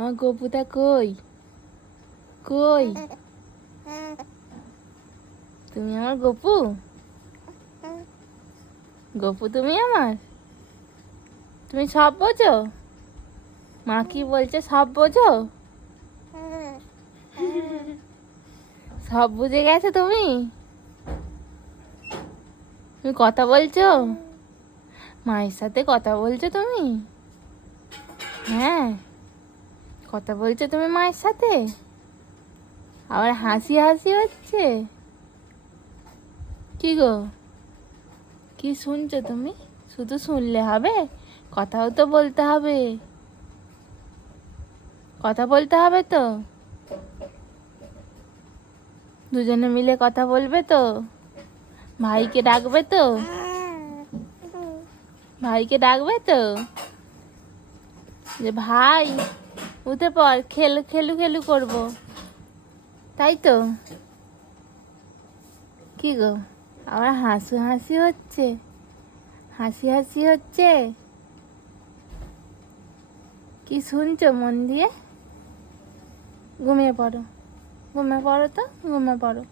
আমার গপুটা কই? কই তুমি আমার গপু? গপু তুমি আমার? তুমি সব বোঝো? মা কি বলছে সব বোঝো? সব বুঝে গেছো তুমি? তুমি কথা বলছো? মায়ের সাথে কথা বলছো তুমি? হ্যাঁ, কথা বলছো তুমি মায়ের সাথে? আবার হাসি হাসি হচ্ছে। কি গো, কি শুনছো তুমি? শুধু শুনলে হবে? কথাও তো বলতে হবে। কথা বলতে হবে তো। দুজনে মিলে কথা বলবে তো? ভাইকে ডাকবে তো? ভাইকে ডাকবে তো যে ভাই উঠে পড়, খেলু খেলু খেলু করবো, তাই তো? কি গো, আবার হাসি হাসি হচ্ছে? হাসি হাসি হচ্ছে? কি শুনছো মন দিয়ে? ঘুমিয়ে পড়ো, ঘুমিয়ে পড়ো তো, ঘুমিয়ে পড়ো।